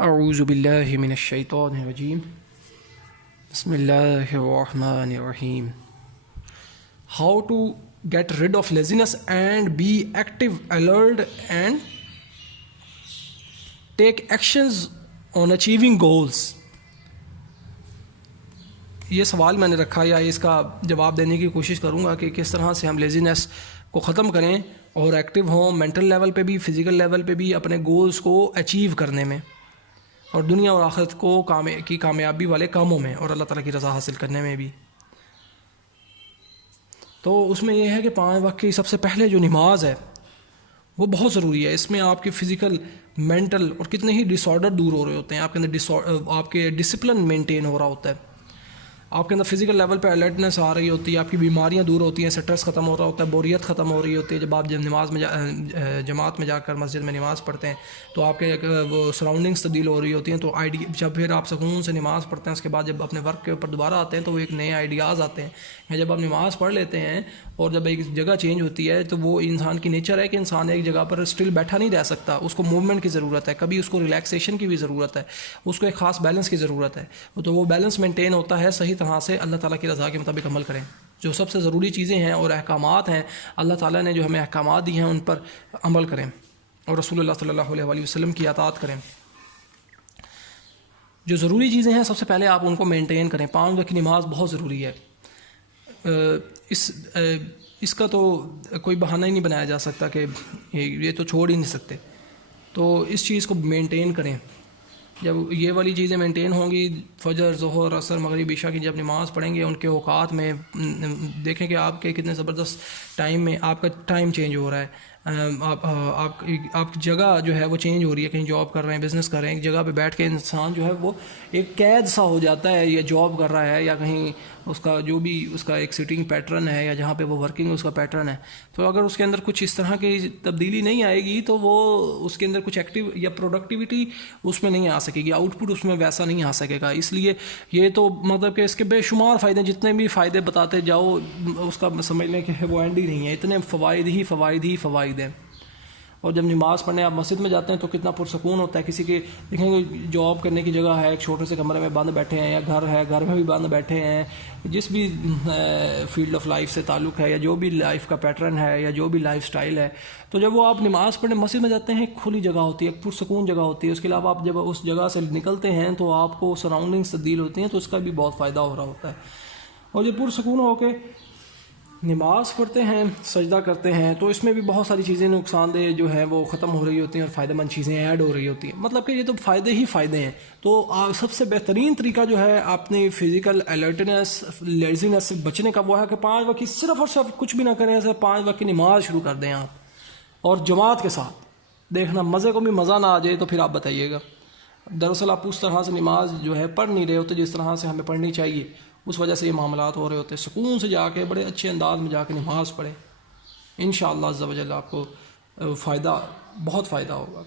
اعوذ باللہ من الشیطان الرجیم بسم اللہ الرحمن الرحیم. How to get rid of laziness and be active, alert and take actions on achieving goals. یہ سوال میں نے رکھا یا اس کا جواب دینے کی کوشش کروں گا کہ کس طرح سے ہم لیزینس کو ختم کریں اور ایکٹیو ہوں مینٹل لیول پہ بھی فزیکل لیول پہ بھی اپنے گولز کو اچیو کرنے میں اور دنیا اور آخرت کو کی کامیابی والے کاموں میں اور اللہ تعالیٰ کی رضا حاصل کرنے میں بھی. تو اس میں یہ ہے کہ 5 وقت کی سب سے پہلے جو نماز ہے وہ بہت ضروری ہے. اس میں آپ کے فزیکل مینٹل اور کتنے ہی ڈس آرڈر دور ہو رہے ہوتے ہیں. آپ کے اندر آپ کے ڈسپلن مینٹین ہو رہا ہوتا ہے. آپ کے اندر فزیکل لیول پہ الرٹنس آ رہی ہوتی ہے. آپ کی بیماریاں دور ہوتی ہیں. سٹریس ختم ہو رہا ہوتا ہے. بوریت ختم ہو رہی ہوتی ہے. جب آپ نماز میں جماعت میں جا کر مسجد میں نماز پڑھتے ہیں تو آپ کے وہ سراؤنڈنگس تبدیل ہو رہی ہوتی ہیں. تو جب پھر آپ سکون سے نماز پڑھتے ہیں اس کے بعد جب اپنے ورک کے اوپر دوبارہ آتے ہیں تو وہ ایک نئے آئیڈیاز آتے ہیں. یا جب آپ نماز پڑھ لیتے ہیں اور جب ایک جگہ چینج ہوتی ہے تو وہ انسان کی نیچر ہے کہ انسان ایک جگہ پر اسٹل بیٹھا نہیں رہ سکتا. اس کو موومنٹ کی ضرورت ہے. کبھی اس کو ریلیکسیشن کی بھی ضرورت ہے. اس کو ایک خاص بیلنس کی ضرورت ہے. تو وہ بیلنس مینٹین ہوتا ہے صحیح طرح سے اللہ تعالیٰ کی رضا کے مطابق عمل کریں. جو سب سے ضروری چیزیں ہیں اور احکامات ہیں اللہ تعالیٰ نے جو ہمیں احکامات دی ہیں ان پر عمل کریں اور رسول اللہ صلی اللہ علیہ وسلم کی اطاعت کریں. جو ضروری چیزیں ہیں سب سے پہلے آپ ان کو مینٹین کریں. 5 وقت کی نماز بہت ضروری ہے. اس کا تو کوئی بہانہ ہی نہیں بنایا جا سکتا کہ یہ تو چھوڑ ہی نہیں سکتے. تو اس چیز کو مینٹین کریں. جب یہ والی چیزیں مینٹین ہوں گی فجر ظہر عصر مغرب عشاء کی جب نماز پڑھیں گے ان کے اوقات میں دیکھیں کہ آپ کے کتنے زبردست ٹائم میں آپ کا ٹائم چینج ہو رہا ہے. آپ کی جگہ جو ہے وہ چینج ہو رہی ہے. کہیں جاب کر رہے ہیں بزنس کر رہے ہیں ایک جگہ پہ بیٹھ کے انسان جو ہے وہ ایک قید سا ہو جاتا ہے. یا جاب کر رہا ہے یا کہیں اس کا جو بھی اس کا ایک سٹنگ پیٹرن ہے یا جہاں پہ وہ ورکنگ اس کا پیٹرن ہے تو اگر اس کے اندر کچھ اس طرح کی تبدیلی نہیں آئے گی تو وہ اس کے اندر کچھ ایکٹیو یا پروڈکٹیوٹی اس میں نہیں آ سکے گی. آؤٹ پٹ اس میں ویسا نہیں آ سکے گا. اس لیے یہ تو مطلب کہ اس کے بے شمار فائدے جتنے بھی فائدے بتاتے جاؤ اس کا سمجھ لیں کہ وہ اینڈ ہی نہیں ہے. اتنے فوائد ہی فوائد ہی فوائد ہیں. اور جب نماز پڑھنے آپ مسجد میں جاتے ہیں تو کتنا پرسکون ہوتا ہے. کسی کے دیکھیں گے جاب کرنے کی جگہ ہے ایک چھوٹے سے کمرے میں بند بیٹھے ہیں یا گھر ہے گھر میں بھی بند بیٹھے ہیں. جس بھی فیلڈ آف لائف سے تعلق ہے یا جو بھی لائف کا پیٹرن ہے یا جو بھی لائف سٹائل ہے تو جب وہ آپ نماز پڑھنے مسجد میں جاتے ہیں ایک کھلی جگہ ہوتی ہے ایک پرسکون جگہ ہوتی ہے. اس کے علاوہ آپ جب اس جگہ سے نکلتے ہیں تو آپ کو سراؤنڈنگس تبدیل ہوتی ہیں تو اس کا بھی بہت فائدہ ہو رہا ہوتا ہے. اور جب پرسکون ہو کے نماز پڑھتے ہیں سجدہ کرتے ہیں تو اس میں بھی بہت ساری چیزیں نقصان دہ جو ہیں وہ ختم ہو رہی ہوتی ہیں اور فائدہ مند چیزیں ایڈ ہو رہی ہوتی ہیں. مطلب کہ یہ تو فائدے ہی فائدے ہیں. تو سب سے بہترین طریقہ جو ہے اپنی فزیکل الرٹنس لیزینس سے بچنے کا وہ ہے کہ 5 وقت کی صرف اور صرف کچھ بھی نہ کریں. ایسے 5 وقت کی نماز شروع کر دیں آپ اور جماعت کے ساتھ. دیکھنا مزے کو بھی مزہ نہ آ جائے تو پھر آپ بتائیے گا. دراصل آپ اس طرح سے نماز جو ہے پڑھ نہیں رہے ہوتے جس طرح سے ہمیں پڑھنی چاہیے. اس وجہ سے یہ معاملات ہو رہے ہوتے ہیں. سکون سے جا کے بڑے اچھے انداز میں جا کے نماز پڑھیں. انشاءاللہ عز و جل آپ کو بہت فائدہ ہوگا.